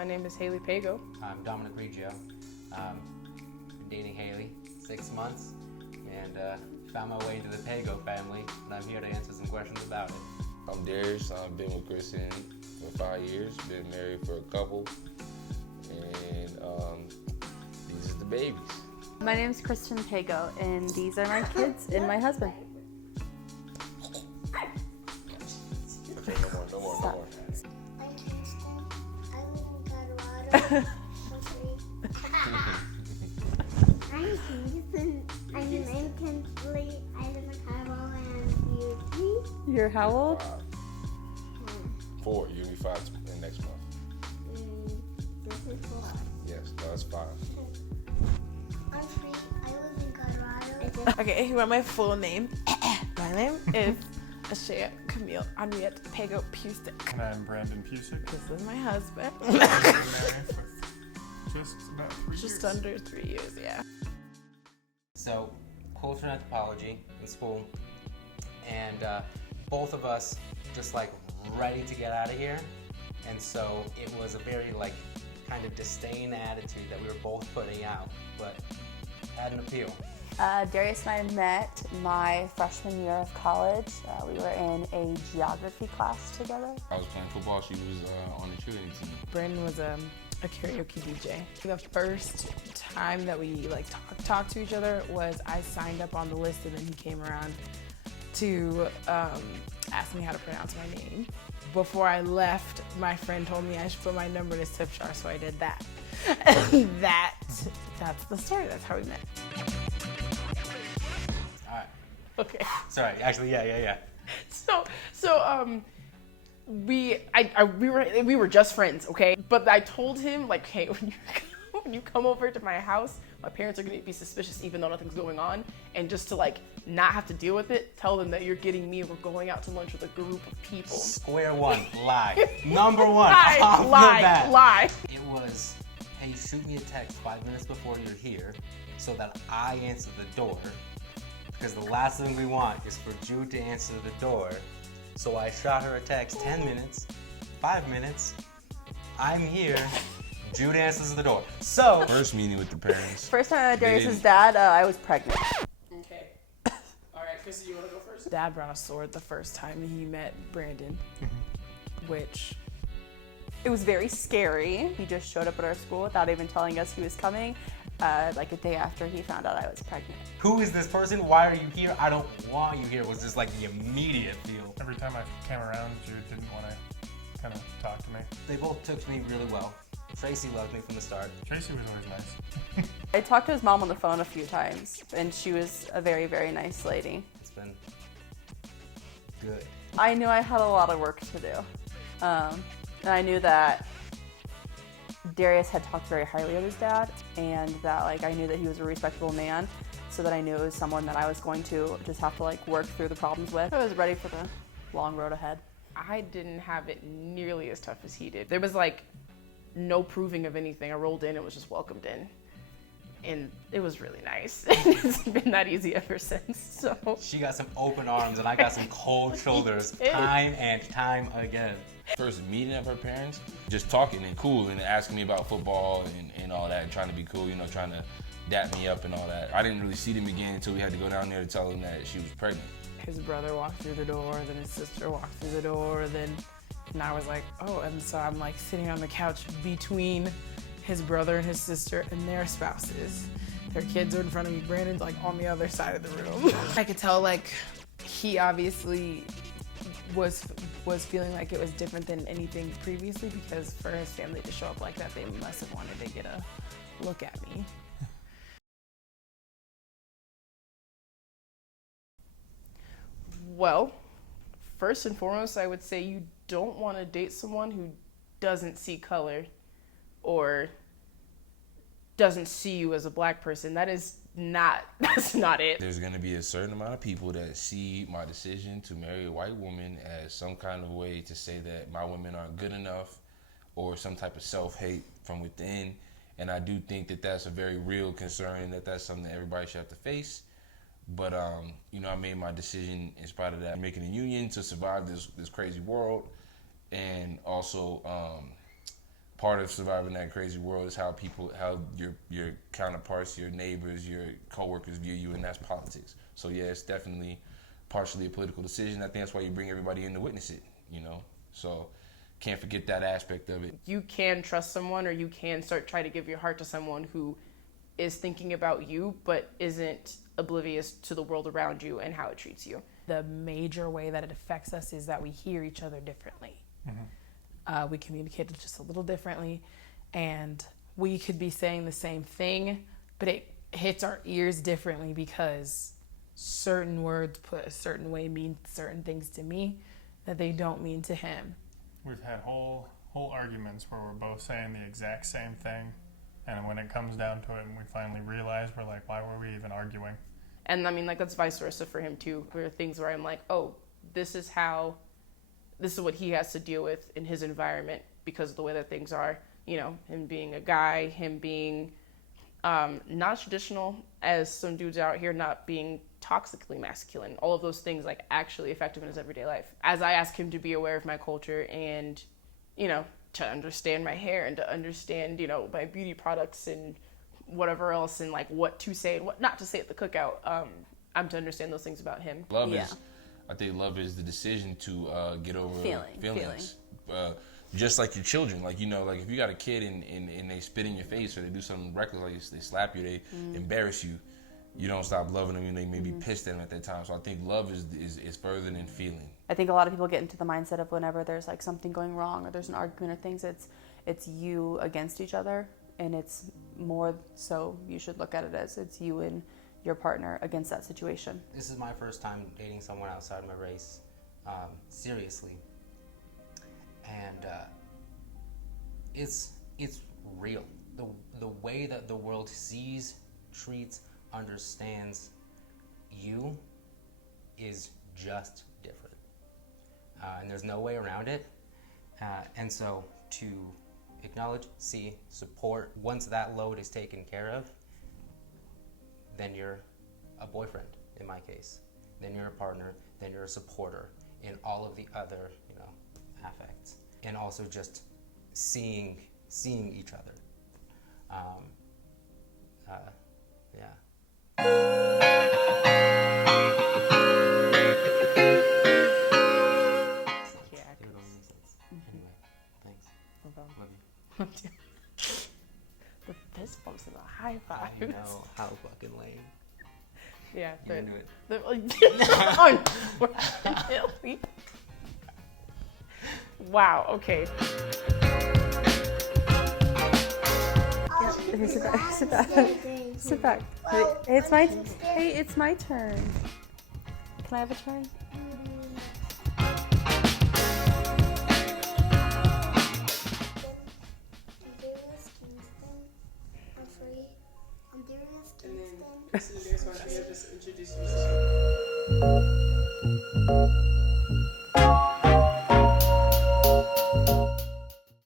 My name is Haley Pago. I'm Dominic Reggio. Been dating Haley 6 months and found my way into the Pago family, and I'm here to answer some questions about it. I'm Darius. I've been with Kristen for 5 years, been married for a couple, and these are the babies. My name is Kristen Pago, and these are my kids and my husband. Okay, no more. I'm Kingston. I live in Colorado. I'm Kingston. I'm Kinsley. I live in Colorado and you're 3. You're how old? 4. You'll be 5 in next month. This is 4. Yes, no, that's 5. I'm 3. I live in Colorado. Okay, you want my full name? My name is Ashea Camille Henriette Pago Pusick. And I'm Brandon Pusick. This is my husband. We've been married for just about 3 years. Just under 3 years, yeah. So, culture and anthropology in school, and both of us just like ready to get out of here, and so it was a very like kind of disdain attitude that we were both putting out, but had an appeal. Darius and I met my freshman year of college. We were in a geography class together. I was playing football. She was on the cheerleading team. Brandon was a karaoke DJ. The first time that we like talked to each other was I signed up on the list, and then he came around to ask me how to pronounce my name. Before I left, my friend told me I should put my number in his tip jar, so I did that. And that's the story. That's how we met. All right. Okay. Sorry. Actually, yeah. We were just friends, okay? But I told him like, hey, when you come over to my house, my parents are gonna be suspicious even though nothing's going on, and just to like not have to deal with it, tell them that you're getting me and we're going out to lunch with a group of people. Square one, lie. Number one, Lie. It was, hey, shoot me a text 5 minutes before you're here so that I answer the door. Because the last thing we want is for Jude to answer the door. So I shot her a text 10 minutes, 5 minutes, I'm here, Jude answers the door. So, First meeting with the parents. First time I met Darius' dad, I was pregnant. Okay. All right, Chrissy, you want to go first? Dad brought a sword the first time he met Brandon, which... It was very scary. He just showed up at our school without even telling us he was coming. Like a day after he found out I was pregnant. who is this person? Why are you here? I don't want you here was just like the immediate feel. Every time I came around, Jude didn't want to kind of talk to me. They both took to me really well. Tracy loved me from the start. Tracy was always nice. I talked to his mom on the phone a few times, and she was a very, very nice lady. It's been good. I knew I had a lot of work to do. And I knew that Darius had talked very highly of his dad, and that like I knew that he was a respectable man, so that I knew it was someone that I was going to just have to like work through the problems with. I was ready for the long road ahead. I didn't have it nearly as tough as he did. There was like no proving of anything. I rolled in and was just welcomed in. And it was really nice. It's been that easy ever since, so. She got some open arms and I got some cold shoulders time and time again. First meeting of her parents, just talking and cool and asking me about football and all that, and trying to be cool, trying to dap me up and all that. I didn't really see them again until we had to go down there to tell them that she was pregnant. His brother walked through the door, then his sister walked through the door, and I was like, oh, and so I'm like sitting on the couch between his brother and his sister and their spouses. Their kids are in front of me. Brandon's like on the other side of the room. I could tell like he obviously was feeling like it was different than anything previously, because for his family to show up like that, they must have wanted to get a look at me. Well, first and foremost, I would say you don't want to date someone who doesn't see color or doesn't see you as a black person. That's not it. There's going to be a certain amount of people that see my decision to marry a white woman as some kind of way to say that my women aren't good enough, or some type of self-hate from within. And I do think that that's a very real concern, and that's something that everybody should have to face. But, I made my decision in spite of that, making a union to survive this crazy world, and also part of surviving that crazy world is how your counterparts, your neighbors, your coworkers view you, and that's politics. So yeah, it's definitely partially a political decision. I think that's why you bring everybody in to witness it, you know? So can't forget that aspect of it. You can trust someone, or you can try to give your heart to someone who is thinking about you but isn't oblivious to the world around you and how it treats you. The major way that it affects us is that we hear each other differently. We communicate just a little differently, and we could be saying the same thing, but it hits our ears differently because certain words put a certain way mean certain things to me that they don't mean to him. We've had whole arguments where we're both saying the exact same thing, and when it comes down to it and we finally realize, we're like, why were we even arguing? And I mean, like, that's vice versa for him too. There are things where I'm like, oh, this is what he has to deal with in his environment because of the way that things are. You know, him being a guy, him being not traditional as some dudes out here, not being toxically masculine. All of those things like actually affect him in his everyday life. As I ask him to be aware of my culture and, you know, to understand my hair and to understand, you know, my beauty products and whatever else, and like what to say and what not to say at the cookout, I'm to understand those things about him. I think love is the decision to get over feelings. Just like your children, like, you know, like if you got a kid and they spit in your face or they do something reckless, like they slap you, they embarrass you, you don't stop loving them. You may be pissed at them at that time. So I think love is further than feeling. I think a lot of people get into the mindset of whenever there's like something going wrong or there's an argument or things, it's you against each other, and it's more so you should look at it as it's you and your partner against that situation. This is my first time dating someone outside my race, seriously, and it's real. The way that the world sees, treats, understands you is just different, and there's no way around it. And so to acknowledge, see, support, once that load is taken care of, then you're a boyfriend in my case, then you're a partner, then you're a supporter in all of the other, you know, affects, and also just seeing each other. Yeah. Anyway, thanks. Love you. The fist bumps and the high fives. I know, how fucking lame. Yeah, You into it? Unfortunately. Wow. Okay. Here, sit back. Sit back. Sit back. It's my turn. Can I have a turn? Just introduce yourself.